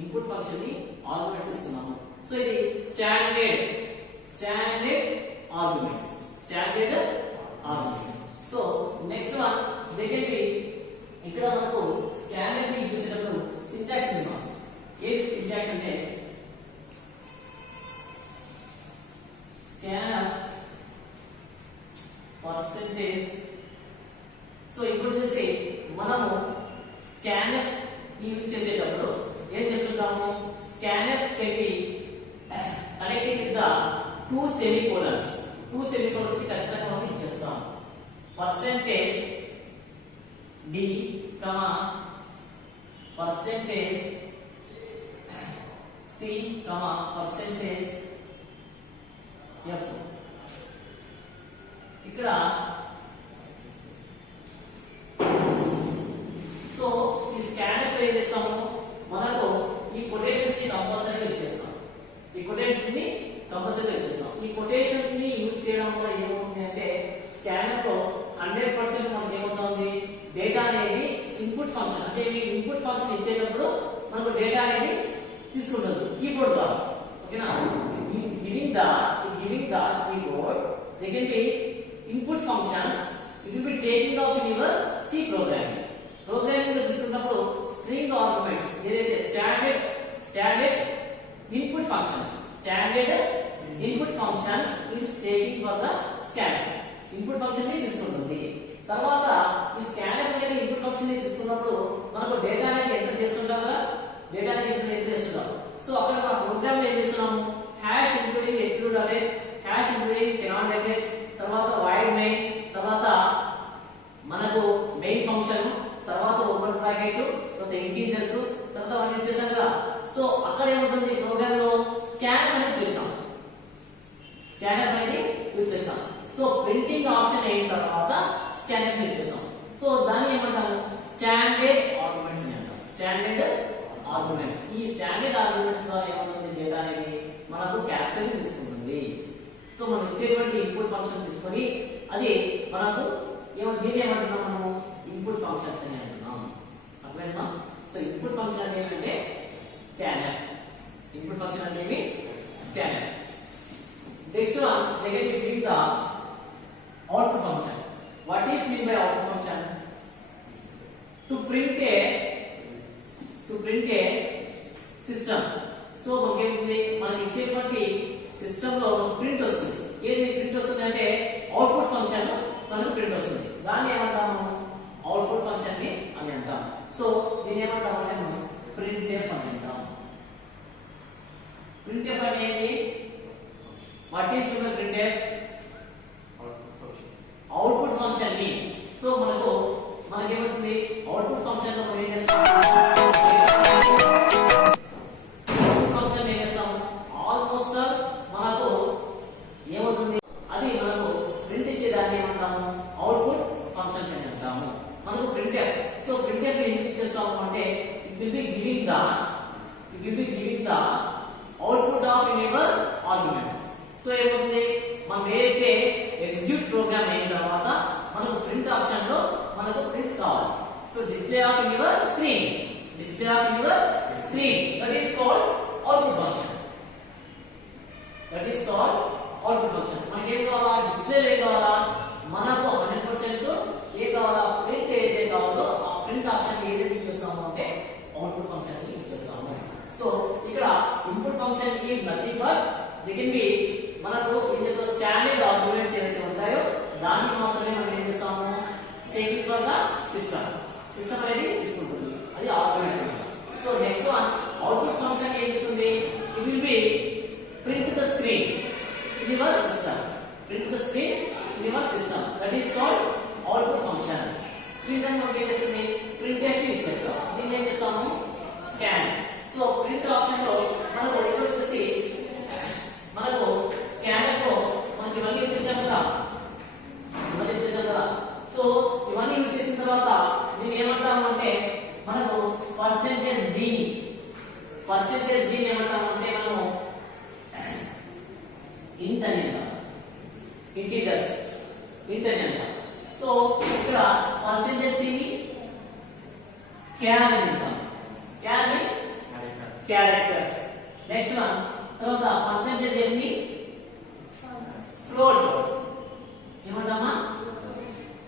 Input function ని arguments ఇస్తున్నాము. So ఇది standard arguments. So next one దగ్గరికి ఇక్కడ మనకు స్కాన్ఫ్ ని యూజ్ చేసేటప్పుడు సింటాక్స్ ఉంది. ఏది సింటాక్స్ అంటే స్కాన్ఫ్ పర్సెంటేజ్. సో ఇప్పుడు చూసి మనము స్కాన్ఫ్ యూజ్ చేసేటప్పుడు ఏం చేస్తుంటాము, scanf can be connected with the two semicolons కి ఖచ్చితంగా మనం ఇచ్చేస్తాం. Percentage D comma percentage C comma percentage F. ఇక్కడ సో ఈ స్కానర్ ఏం చేస్తాము, మనకు ఈ కొటేషన్స్ ని కంపల్సరీగా ఇచ్చేస్తాం. ఈ కొటేషన్స్ ని యూజ్ చేయడం వల్ల ఏమవుతుంది అంటే స్కానర్ లో 100% మనకి ఏమవుతుంది, డేటా అనేది ఇన్పుట్ ఫంక్షన్ అంటే ఇన్పుట్ ఫంక్షన్ ఇచ్చేటప్పుడు మనకు డేటా అనేది తీసుకుంటుంది కీబోర్డ్ ద్వారా. ఓకేనా, giving the keyboard they can be input functions. It will be taking off in your C programming లో తీసుకున్నప్పుడు స్ట్రింగ్ ఆర్గ్యుమెంట్స్ ఏదైతే standard input functions it's taking for the scanner. Input function ని తీసుకుంటుంది. తర్వాత ఈ స్కానర్ అనేది ఇన్పుట్ ఫంక్షన్ ని తీసుకున్నప్పుడు మనకు డేటా అనేది ఎంటర్ చేస్తుంటాం కదా, సో అక్కడ మన ప్రోగ్రామ్ లో ఏం చేస్తున్నాము, hash including exclude arrange, hash including cannot arrange, తర్వాత వైడ్ మెయిన్, తర్వాత మనకు మెయిన్ ఫంక్షన్, తర్వాత ఓపెన్ బ్రాకెట్, తర్వాత ఇంటీజర్స్, తర్వాత అవన్నీ చేసాం కదా. సో అక్కడ ఏముంటుంది ప్రోగ్రామ్ లో స్కానర్ అనేది యూజ్ చేస్తాం. సో ప్రింటింగ్ ఆప్షన్ అయిన తర్వాత స్కానర్ యూజ్ చేస్తాం. సో దాన్ని ఏమంటాము, స్టాండర్డ్ ఆర్గ్యుమెంట్స్ అని అంటాం. ఈ స్టాండర్డ్ ఆర్గ్యుమెంట్స్ ద్వారా ఏమవుతుంది, డేటా అనేది మనకు క్యాప్చర్ తీసుకుంటుంది. సో మనం ఇచ్చేటువంటి ఇన్పుట్ ఫంక్షన్ తీసుకొని అది మనకు దీన్ని ఏమంటున్నాం, మనము ఇన్పుట్ ఫంక్షన్స్ అని అంటున్నాం. అర్థమైందా? సో ఇన్పుట్ ఫంక్షన్ అంటే ఏంటంటే స్కానర్. నెక్స్ట్ వన్ దగ్గర giving the output function. What is mean by output function? To print A system. So మనకి ఇచ్చేటువంటి సిస్టమ్ లో ప్రింట్ వస్తుంది. ఏది ప్రింట్ వస్తుంది అంటే అవుట్పుట్ ఫంక్షన్ మనకు ప్రింట్ వస్తుంది. దాన్ని ఏమంటాము, అవుట్పుట్ ఫంక్షన్ ని అని అంటాం. సో దీన్ని ఏమంటాము అంటే మనం ప్రింట్ఎఫ్ అని అంటాం. ప్రింట్ఎఫ్ అనేది what is your printf? Output function ని. సో మనకేమవుతుంది, అవుట్పుట్ ఫంక్షన్ లో మనం ఏం చేస్తాం, ఆల్మోస్ట్ మనకు ఏమవుతుంది, అది మనకు ప్రింట్ ఇచ్చేదాన్ని ఏమంటాము, అవుట్పుట్ ఫంక్షన్స్ అని అంటాము. మనకు ప్రింట్ఎఫ్. సో ప్రింట్ఎఫ్ ఏం చేస్తాము అంటే it will be giving the output of your arguments. So ఏమవుతుంది, మనం ఏదైతే ఎగ్జిక్యూట్ ప్రోగ్రామ్ అయిన తర్వాత మనకు ప్రింట్ ఆప్షన్ లో మనకు ప్రింట్ కావాలి. So display of your screen that is called output function. మనకి ఏం కావాలా, డిస్ప్లే ఏ కావాలా, మనకు 100% ఏ కావాలా, ప్రింట్ ఏదైతే కావాలో ఆ ప్రింట్ ఆప్షన్ ఏదైతే యూజ్ చేస్తాము అంటే అవుట్పుట్ ఫంక్షన్ ని యూజ్ చేస్తాము. సో ఇక్కడ input function is nothing but they can B మనకు ఏం చేస్తాం, స్టాండర్డ్ ఆర్గ్యుమెంట్స్ ఏవైతే ఉంటాయో దాన్ని మాత్రమే మనం ఏం చేస్తాము, టేకింగ్ ఫర్ ద సిస్టమ్ అనేది తీసుకుంటుంది. అది arguments. So next one output function ఏం చేస్తుంది, it will be print the screen in your system. That is called output function. Then what is the printf చేస్తాం. దీన్ని ఏం చేస్తాము, scan. సో print ఆప్షన్ లో మనకు వచ్చేసి మనకు స్కానర్ లో మనకి ఇవన్నీ వచ్చేసాం కదా. సో ఇవన్నీ యూజ్ చేసిన తర్వాత దీన్ని ఏమంటాము అంటే మనకు పర్సెంటేజ్ డి ఏమంటాము అంటే మనము ఇంట్ అని అంటాం, ఇంటీజర్స్ ఇంట్ అని అంటాం. సో ఇక్కడ పర్సెంటేజ్ ని క్యార్ అని అంటాం. క్యార్ మీన్స్ క్యారెక్టర్స్. నెక్స్ట్ వన్ తర్వాత పర్సెంటేజ్ ఏంటి? ఫ్లోట్. ఏమంటామా?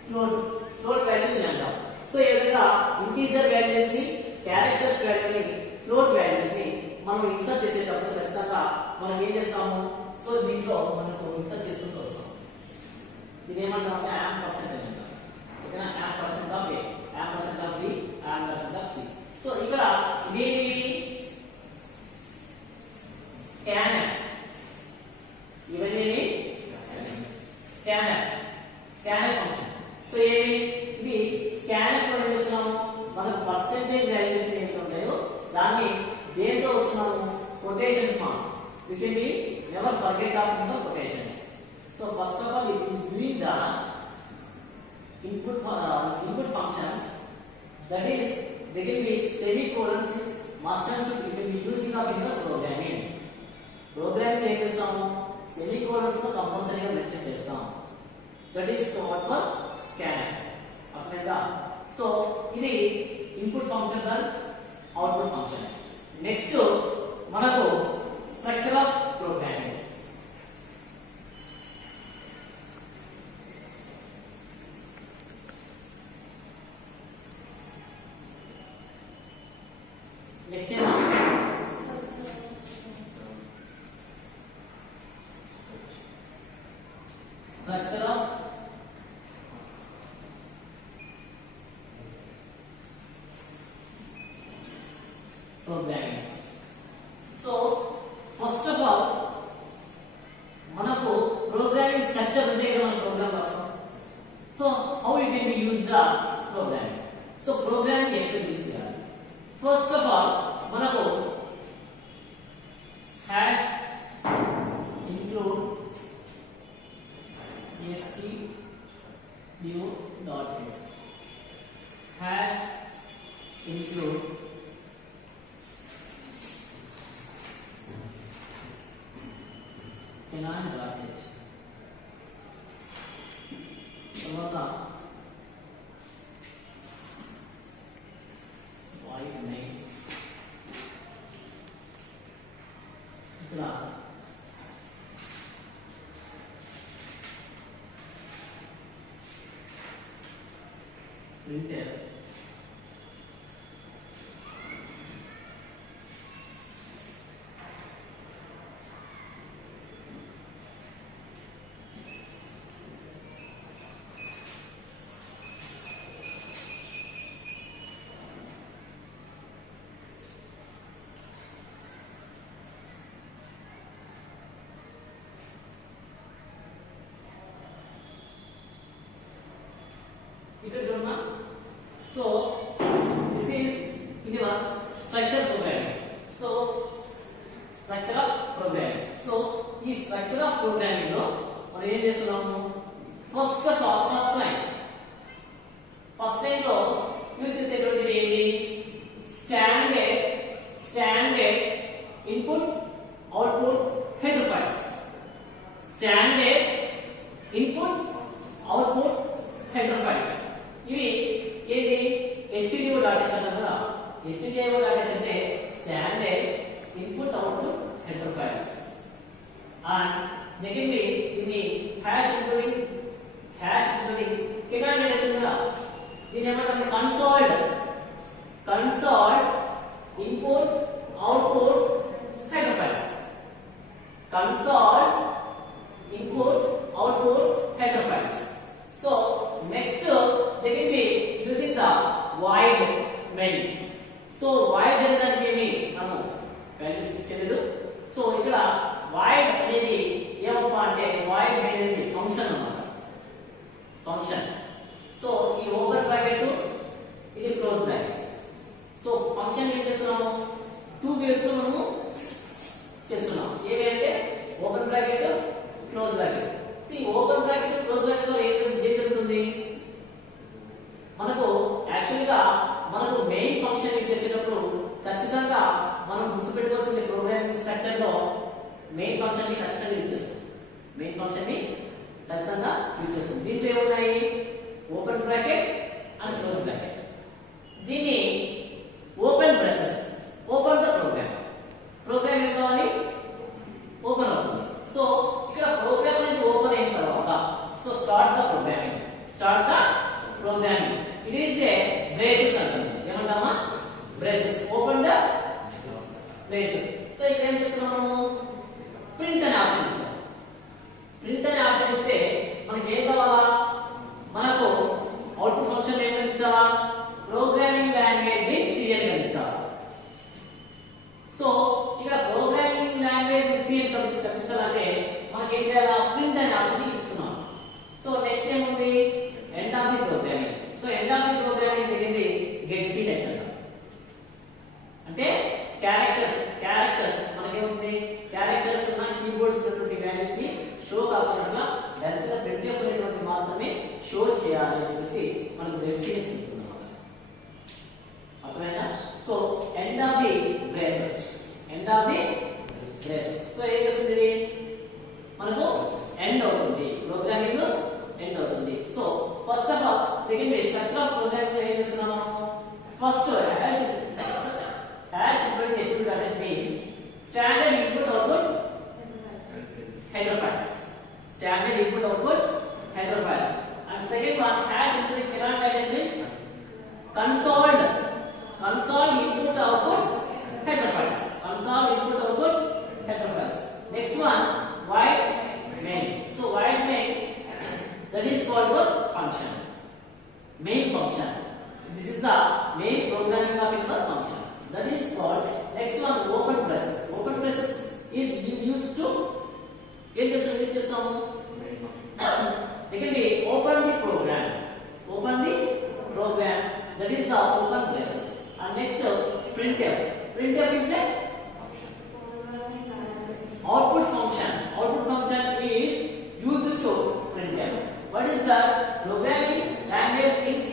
ఫ్లోట్. ఫ్లోట్ వాల్యూస్ అంటాం. సో ఈ విధంగా ఇంటీజర్ వాల్యూస్ ని, క్యారెక్టర్స్ వాల్యూస్ ని, ఫ్లోట్ వాల్యూస్ ని మనం ఇన్సర్ట్ చేసేటప్పుడు ఖచ్చితంగా మనం ఏం చేస్తాము? సో దీంట్లో మనకు ఇన్సర్ట్ చేసుకుంటూ వస్తాం. ఇది ఏమంటాం అంటే యామ్ పర్సెంటేజ్ అంటాం. ఓకేనా? యామ్ పర్సెంట్ ఆఫ్ ఏ, యామ్ పర్సెంట్ ఆఫ్ బి, యామ్ పర్సెంట్ ఆఫ్ సి. సో ఇక్కడ ఇవేవి? స్కానర్. ఇవన్నీ స్కానర్, స్కానర్ ఫంక్షన్. సో ఏమి? ఇది స్కానర్ లో చేస్తున్నాము. మనకు పర్సెంటేజ్ వాల్యూస్ ఏమి ఉంటాయో దాన్ని దేంతో వస్తున్నాము? Quotations form. You can be never forget of the quotations. So first of all it is doing the input functions, that is they can be semicolons is must and should, you can be using of in the programming. Programming ఏం చేస్తాము? సెమీకోలన్స్ తో కంపల్సరీగా mention చేస్తాం. That is what for scanner. అర్థమైందా? So ఇది input functions and output functions. Next మనకు structure of programming. Next structure of programming. So first of all మనకు programming structure ఉంటే కదా మనం ప్రోగ్రామ్ రాస్తాం. So how you can be use the programming. So programming ఎక్కడ use చేయాలి? First of all మనకు hash include std.h, hash include canon.h. తర్వాత void main. ఇక్కడ printer ఇక్కడ చూడమ్మా. So this is in your structure programming. So structure of programming. So ఈ structure of programming లో మనం ఏం చేస్తున్నాము? ఫస్ట్ లైన్ లో యూజ్ చేసేటువంటిది ఏంటి? Standard input output header files. Standard input output header files. ఇవి ఏది? stdio.h అంటారు కదా. stdio.h అంటే standard input output header files. And negative దీన్ని హ్యాష్ ఇంక్లూడింగ్ కెనాన్ కదా. దీని ఏమంటారు? Consoled input output header files. Consoled input output header files. So next they can be using the void main. So void అనేది ఏమి? మనము values ఇచ్చలేదు. So ఇక్కడ void అనేది ఏమప్పా అంటే void main అనేది ఫంక్షన్ అన్నమాట. ఫంక్షన్. సో ఈ ఓపెన్ బ్రాకెట్ ఇది క్లోజ్ బ్రాకెట్. సో ఫంక్షన్ ఏం చేస్తున్నాము? టూ వేవ్స్ మనము చేస్తున్నాం. ఏమంటే open bracket close bracket. Open bracket close bracket లో ఏం జరుగుతుంది? మనకు యాక్చువల్ గా మనకు మెయిన్ ఫంక్షన్ యూజ్ చేసేటప్పుడు ఖచ్చితంగా మనం గుర్తుపెట్టుకోవాల్సింది ప్రోగ్రామింగ్ స్ట్రక్చర్ లో మెయిన్ ఫంక్షన్ ని ఖచ్చితంగా యూజ్ చేస్తాం. దీంట్లో ఏమున్నాయి? Open bracket and close bracket. దీన్ని open braces, open the program. End of the braces, end of the braces. So ఏం చేస్తుంది మనకు ఎండ్ అవుతుంది, ప్రోగ్రామింగ్ ఎండ్ అవుతుంది. So first of all second structure of programming ఏం చేస్తున్నాము, ఫస్ట్ హ్యాష్ ఇంప్లిమెంటేషన్ అనేది means standard input output header files, standard input output header files. And second one, hash including command package means console input output header files, console input output header files. Next one, void main. So void main, that is called the function, main function. This is the main programming of the function, that is called. Next one, open braces. Open braces is used to ఏం చేస్తాము, again we open the program, that is the open braces. And next printf. Printf is a output function. Output function is used to printf. What is the programming language in C?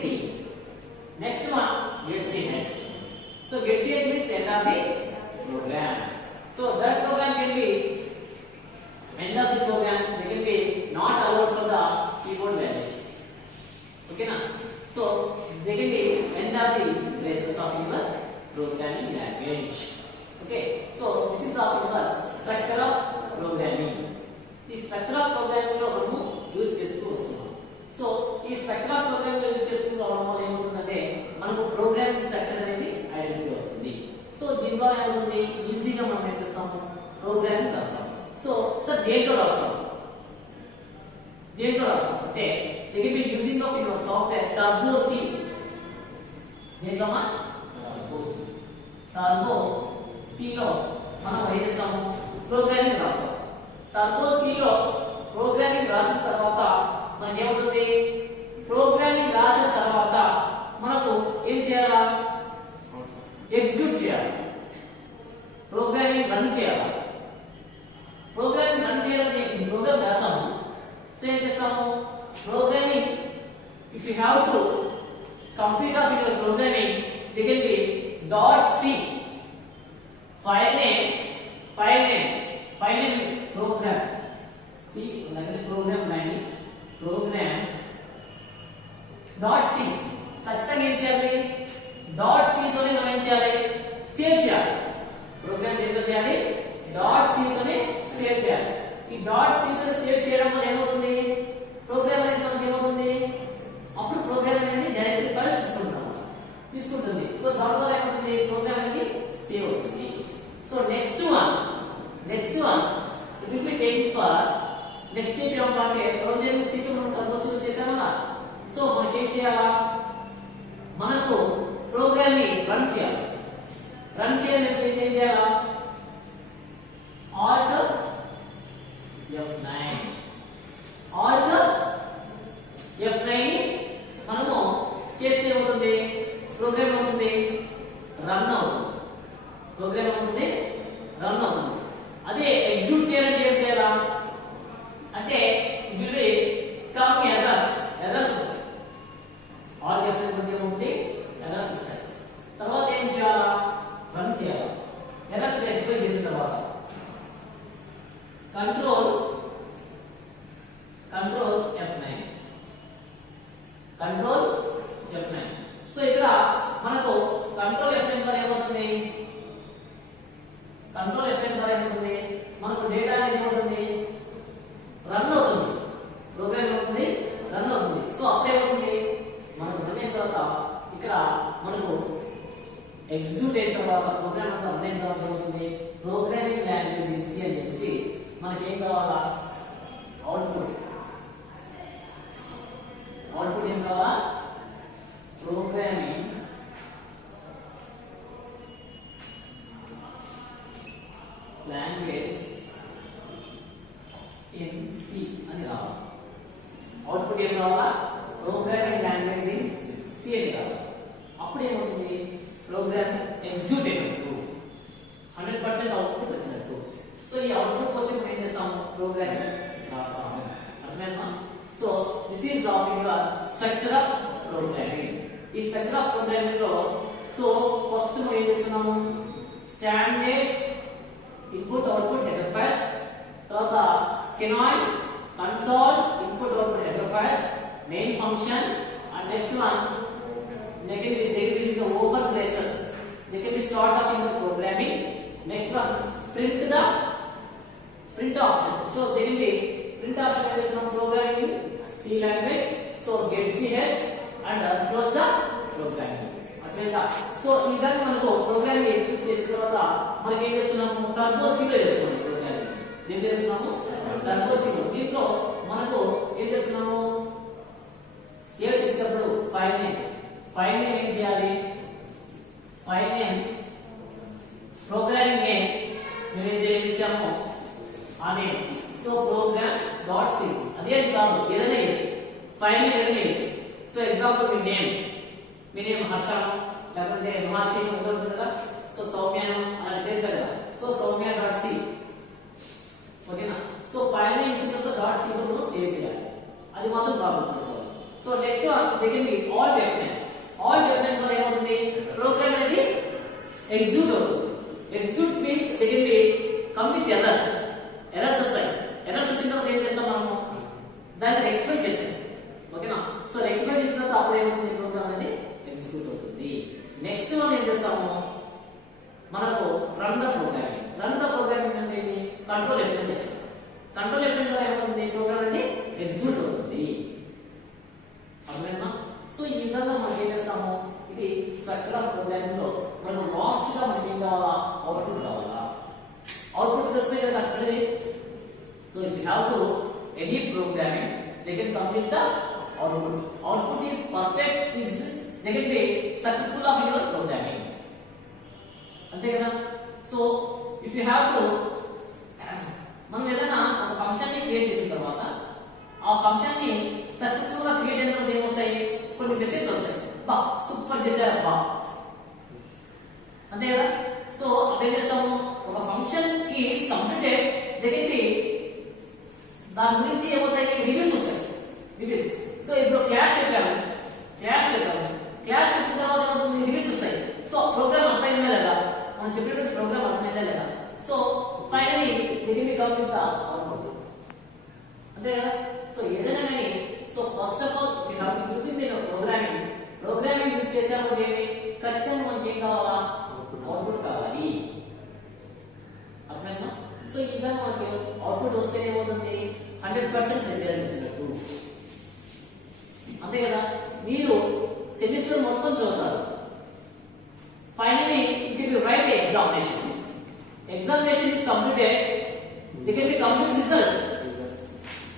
Next one, getch. So getch means end of the program. So that program can be end of the program, they can be not allowed for the keyboard values. Okay na? So they can be end of the braces of the programming language. Okay, so this is of the structure of programming. This structure of programming lo manamu use chestu vastunam. So ee structure of programming lo use chestu avadam valla em avutundante manaku programming structure anedi identify avutundi. So దీని ద్వారా ఏమవుతుంది, ఈజీగా మనం ఏం చేస్తాము, programming రాస్తాం. So sir దేంట్లో రాస్తాం అంటే they can be using of your software Turbo C. దేంట్లో Turbo C లో మనం ఏం చేస్తాము, ప్రోగ్రామింగ్ రాస్తాం. Turbo C లో ప్రోగ్రామింగ్ రాసిన తర్వాత మనకి ఏమవుతుంది, ప్రోగ్రామింగ్ రాసిన తర్వాత మనకు ఏం చేయాలా, ఎగ్జిక్యూట్ చేయాలి, ప్రోగ్రామింగ్ రన్ చేయాలి. ప్రోగ్రామింగ్ రన్ చేయాలంటే ఈ ప్రోగ్రామ్ రాసాము. సో ఏం చేస్తాము, programming if you have to complete of your programming they can be .c file name program c అలాగే ప్రోగ్రామ్ రాయండి, ప్రోగ్రామ్ .c. ఖచ్చితంగా ఏం చేయాలి, .c తోనే మనం ఏం చేయాలి, సేవ్ చేయాలి. ప్రోగ్రామ్ దేంతో చేయాలి, .c తోనే సేవ్ చేయాలి. ఈ .c తోనే సేవ్ చేయడం వల్ల ఏమవుతుంది, ప్రోగ్రామ్ అనేది మనకి ఏమవుతుంది, అప్పుడు ప్రోగ్రామ్ అనేది డైరెక్ట్ ఫైల్స్ తీసుకుంటుంది. సో దాని ద్వారా ఏమవుతుంది, ప్రోగ్రామ్ అనేది సేవ్ అవుతుంది. So next one it will be taking for next step ఏమంటే ప్రోగ్రామింగ్ సి తో మనం టర్బో సి చేసామా. సో మనకి ఏం చేయాలా, మనకు ప్రోగ్రామింగ్ రన్ చేయాలి. రన్ చేయాలంటే ఏం చేయాలా, Alt F9 మనము చేస్తే ఏమవుతుంది, ప్రోగ్రామ్ అవుతుంది రన్ అవుతుంది. అదే ఎగ్జిక్యూట్ చేయాలంటే ఏం చేయాలా అంటే it will be come errors వస్తాయి. Alt F9 కొడితే ఏమవుతుంది, ఎర్రర్స్ వస్తాయి. తర్వాత ఏం చేయాలా, రన్ చేయాలి. ఎర్రర్స్ రెక్టిఫై చేసిన తర్వాత కంట్రోల్ F9. సో ఇక్కడ మనకు కంట్రోల్ F9 ద్వారా ఏమవుతుంది, మనకు డేటా అనేది ఏమవుతుంది, రన్ అవుతుంది, ప్రోగ్రామ్ అవుతుంది రన్ అవుతుంది. సో అప్పుడే ఏమవుతుంది, మనకు రన్ అయిన తర్వాత ఇక్కడ మనకు ఎగ్జిక్యూట్ అయిన తర్వాత ప్రోగ్రామ్ అంతా రన్ అయిన తర్వాత ఏమవుతుంది, ప్రోగ్రామింగ్ లాంగ్వేజ్ ఇన్ సి అని చెప్పేసి మనకి ఏం కావాలా, అవుట్పుట్ ఏం కావాలా, ప్రోగ్రామింగ్ లాంగ్వేజ్ ఇన్ సి అని కావాలి. అవుట్పుట్ ఏం కావాలా, ప్రోగ్రామింగ్ లాంగ్వేజ్ ఇన్ సి అని కావాలి. అప్పుడు ఏమవుతుంది, ప్రోగ్రామ్ ఎగ్జిక్యూట్ అయినట్టు 100% అవుట్పుట్ వచ్చినట్టు. సో ఈ అవుట్పుట్ కోసం ఏం చేస్తాం, ప్రోగ్రామింగ్ రాస్తాము. అర్థమైందా? So this is of your structure of programming. ఈ స్ట్రక్చర్ ఆఫ్ ప్రోగ్రామింగ్ లో సో ఫస్ట్ మనం ఏం చేస్తున్నాము, standard input output header files, తర్వాత canon console input output header files, main function, and next one they can be the open braces, they can be start up in the programming. Next one print option, so they can be print option is some programming C language, so get ch and close the programming అట్లా. So ఈ విధంగా మనకు programming execute చేసిన తర్వాత మనకి ఏం చేస్తున్నాము, turbo C లో చేస్తున్నాము ప్రోగ్రామింగ్. ఏం చేస్తున్నాము, టర్బో సి లో. దీంట్లో మనకు ఏం చేస్తున్నాము, సేవ్ చేసేటప్పుడు ఫైల్ నేమ్ ఏం చేయాలి, ఫైల్ నేమ్ ప్రోగ్రామింగ్ నేమ్ మేము ఏం ఇచ్చాము ఆ name. So program dot C అదే కాదు, ఏదైనా చేయొచ్చు, ఫైల్ నేమ్ ఏదైనా చేయొచ్చు. సో ఎగ్జాంపుల్ మీ నేమ్ హర్ష లేకపోతే మహర్షి ఉంటుంది కదా, సో సౌమ్యాను అలా పేరు కదా, సో సౌమ్య డాట్ సి. ఓకేనా. సో ఫైల్ నేమ్ ఇచ్చిన తర్వాత డాట్ సి తో సేవ్ చేయాలి, అది మాత్రం బాగుంటుంది. So next one they can be all definite. All definite ద్వారా ఏమవుతుంది, ప్రోగ్రామ్ అనేది ఎగ్జిక్యూట్ అవుతుంది. Execute means they can B come with errors వస్తాయి. ఎర్రర్స్ వచ్చిన తర్వాత ఏం చేస్తాం, మనము దాన్ని రెక్టిఫై చేస్తాం. ఓకేనా. సో రెక్టిఫై చేసిన తర్వాత అప్పుడు ఏమవుతుంది, ప్రోగ్రామ్ అనేది ఎగ్జిక్యూట్ అవుతుంది. నెక్స్ట్ వన్ ఏం చేస్తాము, మనకు రన్ ద ప్రోగ్రామింగ్ అంటే కంట్రోల్ ఎఫ్ చేస్తాం. కంట్రోల్ ఎఫ్ ద్వారా ఏమవుతుంది, ప్రోగ్రామ్ అనేది ఎగ్జిక్యూట్ అవుతుంది. అర్థమైందా. సో ఈ విధంగా మనం ఏం చేస్తాము, ఇది స్ట్రక్చర్ ఆఫ్ ప్రోగ్రామింగ్ లో మనం లాస్ట్ గా మనకి ఏం కావాలా, అవుట్పుట్ కావాలా. అవుట్పుట్ వస్తే కదా అసలు. So if you have to any programming they can complete the output. Output is perfect, is they can be successful of your programming. అంతే కదా. So if you have to, మనం ఏదైనా ఒక ఫంక్షన్ ని క్రియేట్ చేసిన తర్వాత ఆ ఫంక్షన్ ని సక్సెస్ఫుల్ గా క్రియేట్ అయిన తర్వాత ఏమొస్తాయి, కొన్ని మెసేజ్ వస్తాయి, బా సూపర్ చేశారు బా, అంతే కదా. సో అప్పుడు ఏం చేస్తాము, ఒక ఫంక్షన్ కి కంప్లీటెడ్ దే కెన్ బి, దాని గురించి ఏమవుతాయి, రివ్యూస్ వస్తాయి, రివ్యూస్. సో ఇప్పుడు క్లాస్ చెప్పిన తర్వాత ఏమవుతుంది, రివ్యూస్ వస్తాయి. సో ప్రోగ్రామ్ అర్థమైందా లేదా, మనం చెప్పినటువంటి ప్రోగ్రామ్ అర్థమైందా లేదా. So finally they can B complete the output, అంతే కదా. సో ఏదైనా కానీ, so first of all you have to using the programming use చేసాము ఏమి, ఖచ్చితంగా మనకి ఏం కావాలా, అవుట్పుట్ కావాలి. అర్థమైందా. సో ఈ విధంగా మనకి అవుట్పుట్ వస్తే ఏమవుతుంది, 100% రిజల్ట్ వచ్చినట్టు, అంతే కదా. మీరు సెమిస్టర్ మొత్తం చదువుతారు, finally it can be right examination is completed, they can B complete result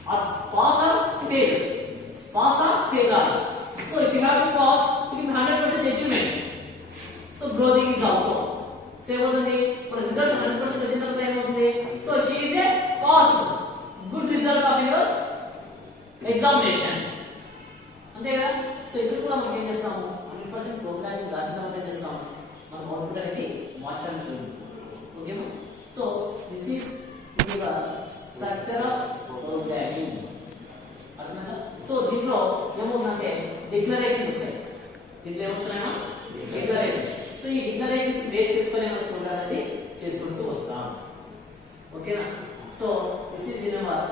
or pass or fail. So if you have to pass, it will be 100% achievement. So growing is also. Say what the for result 100% వచ్చిన తర్వాత ఏమవుతుంది, so she is a pass, good result of your examination. అంతే కదా. So ఇప్పుడు కూడా మనం ఏం చేస్తాము, 100% ప్రోగ్రామింగ్ రాసిన తర్వాత ఏం చేస్తాము, మనం అవుట్పుట్ అనేది మాస్టర్ చూడండి. ఓకేనా. So this is the structure of programming. అర్థమైందా. సో దీంట్లో ఏమవుతుందంటే డిక్లరేషన్ వస్తాయి. దీంట్లో ఏమొస్తున్నాయా, డిక్లరేషన్. సో ఈ డిక్లరేషన్ బేస్ చేసుకొని మనం ప్రోగ్రామ్ అనేది చేసుకుంటూ వస్తాం. ఓకేనా. So this is in our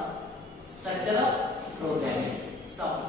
structure of programming. Stop.